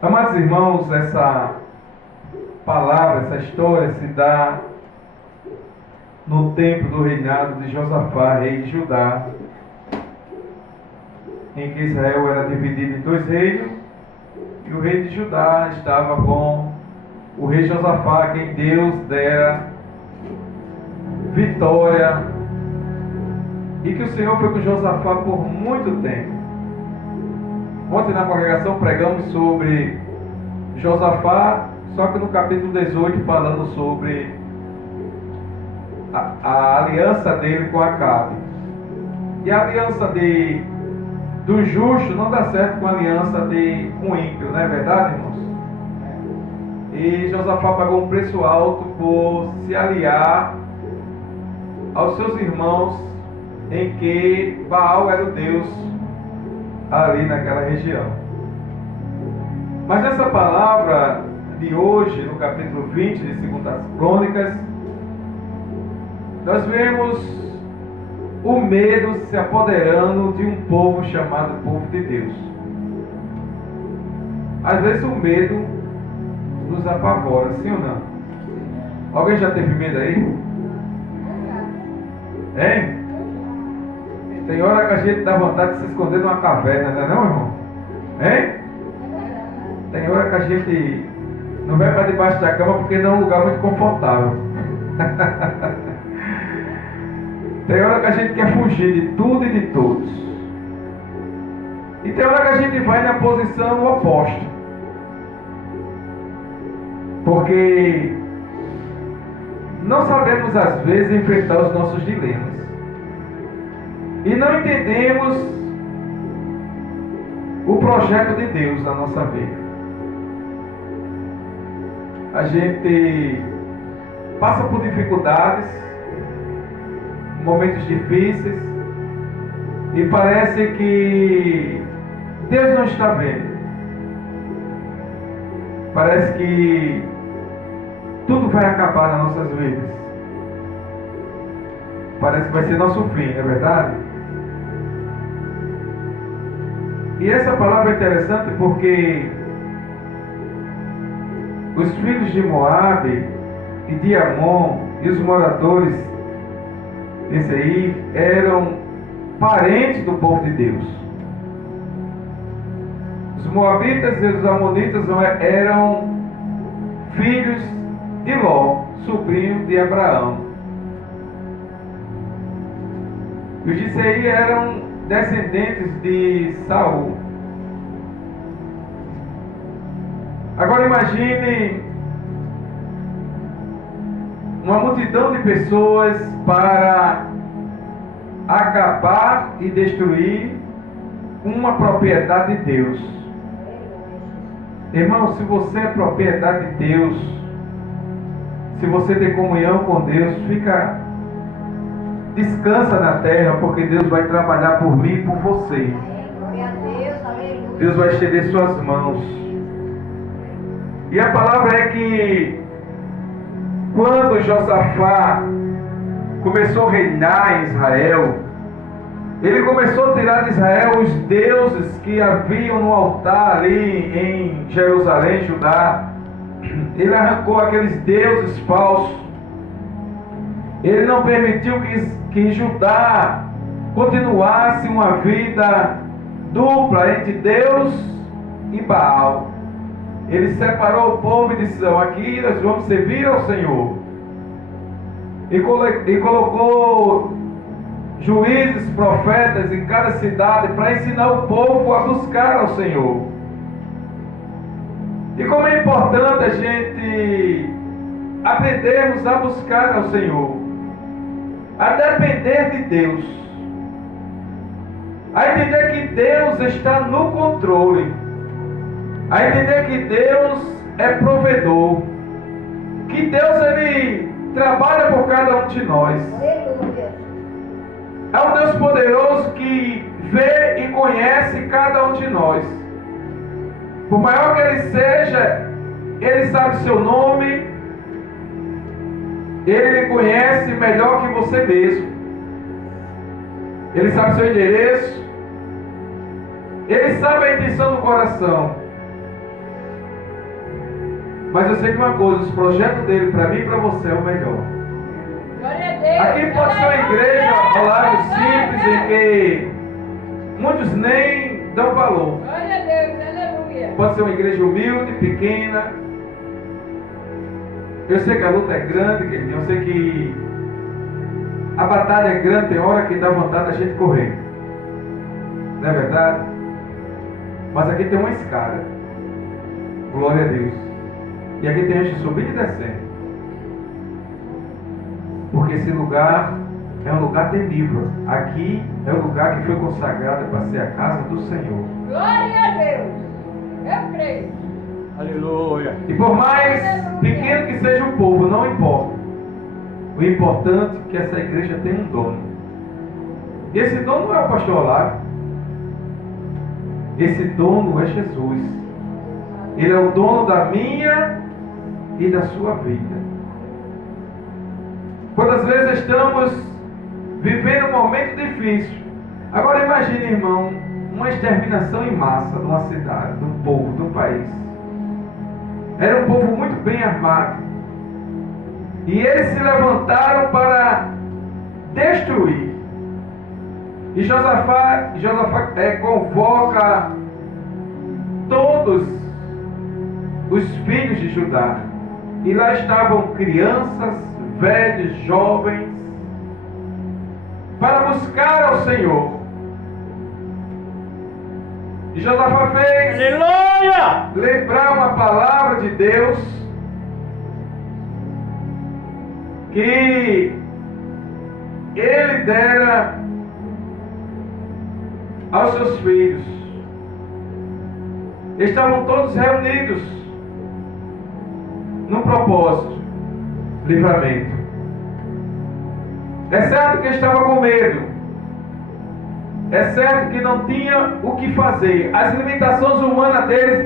Amados irmãos, essa palavra, essa história se dá no tempo do reinado de Josafá, rei de Judá, em que Israel era dividido em dois reinos, e o rei de Judá estava com o rei Josafá, a quem Deus dera vitória, e que o Senhor foi com Josafá por muito tempo. Ontem na congregação pregamos sobre Josafá, só que no capítulo 18 falando sobre a aliança dele com Acabe. E a aliança do justo não dá certo com a aliança com o ímpio, não é verdade, irmãos? E Josafá pagou um preço alto por se aliar aos seus irmãos, em que Baal era o Deus ali naquela região. Mas nessa palavra de hoje, no capítulo 20 de 2 Crônicas, nós vemos o medo se apoderando de um povo chamado povo de Deus. Às vezes o medo nos apavora, sim ou não? Alguém já teve medo aí? Hein? Tem hora que a gente dá vontade de se esconder numa caverna, não é não, irmão? Hein? Tem hora que a gente não vai para debaixo da cama porque não é um lugar muito confortável. Tem hora que a gente quer fugir de tudo e de todos. E tem hora que a gente vai na posição oposta. Porque não sabemos às vezes enfrentar os nossos dilemas. E não entendemos o projeto de Deus na nossa vida. A gente passa por dificuldades, momentos difíceis, e parece que Deus não está vendo. Parece que tudo vai acabar nas nossas vidas. Parece que vai ser nosso fim, não é verdade? E essa palavra é interessante porque os filhos de Moabe e de Amon e os moradores de Seir eram parentes do povo de Deus. Os moabitas e os amonitas eram filhos de Ló, sobrinho de Abraão. E os de Seir eram descendentes de Saul. Agora imagine uma multidão de pessoas para acabar e destruir uma propriedade de Deus. Irmão, se você é propriedade de Deus, se você tem comunhão com Deus, descansa na terra, porque Deus vai trabalhar por mim e por você. Deus vai estender suas mãos. E a palavra é que quando Josafá começou a reinar em Israel, ele começou a tirar de Israel os deuses que haviam no altar ali em Jerusalém, Judá. Ele arrancou aqueles deuses falsos. Ele não permitiu que Judá continuasse uma vida dupla entre Deus e Baal. Ele separou o povo e disse: aqui nós vamos servir ao Senhor. E colocou juízes, profetas em cada cidade para ensinar o povo a buscar ao Senhor. E como é importante a gente aprendermos a buscar ao Senhor, a depender de Deus, a entender que Deus está no controle, a entender que Deus é provedor, que Deus ele trabalha por cada um de nós. É um Deus poderoso que vê e conhece cada um de nós. Por maior que Ele seja, Ele sabe seu nome, Ele lhe conhece melhor que você mesmo. Ele sabe seu endereço, Ele sabe a intenção do coração. Mas eu sei que uma coisa, os projetos dele para mim e para você é o melhor. Aqui pode ser uma igreja, palavra simples, em que muitos nem dão valor. Pode ser uma igreja humilde, pequena. Eu sei que a luta é grande, querido. Eu sei que a batalha é grande, tem hora que dá vontade da gente correr. Não é verdade? Mas aqui tem uma escada. Glória a Deus. E aqui tem gente subindo e descendo. Porque esse lugar é um lugar temível. Aqui é o lugar que foi consagrado para ser a casa do Senhor. Glória a Deus. Eu creio. Aleluia. E por mais pequeno que seja o povo, não importa. O importante é que essa igreja tem um dono. E esse dono não é o pastor Olavo. Esse dono é Jesus. Ele é o dono da minha e da sua vida. Quantas vezes estamos vivendo um momento difícil. Agora imagine, irmão, uma exterminação em massa de uma cidade, de um povo, de um país. Era um povo muito bem armado. E eles se levantaram para destruir. E Josafá convoca todos os filhos de Judá. E lá estavam crianças, velhos, jovens, para buscar ao Senhor. E Josafá fez Aleluia. lembrar uma palavra de Deus que ele dera aos seus filhos. Estavam todos reunidos num propósito: livramento. É certo que estava com medo. É certo que não tinha o que fazer. As limitações humanas deles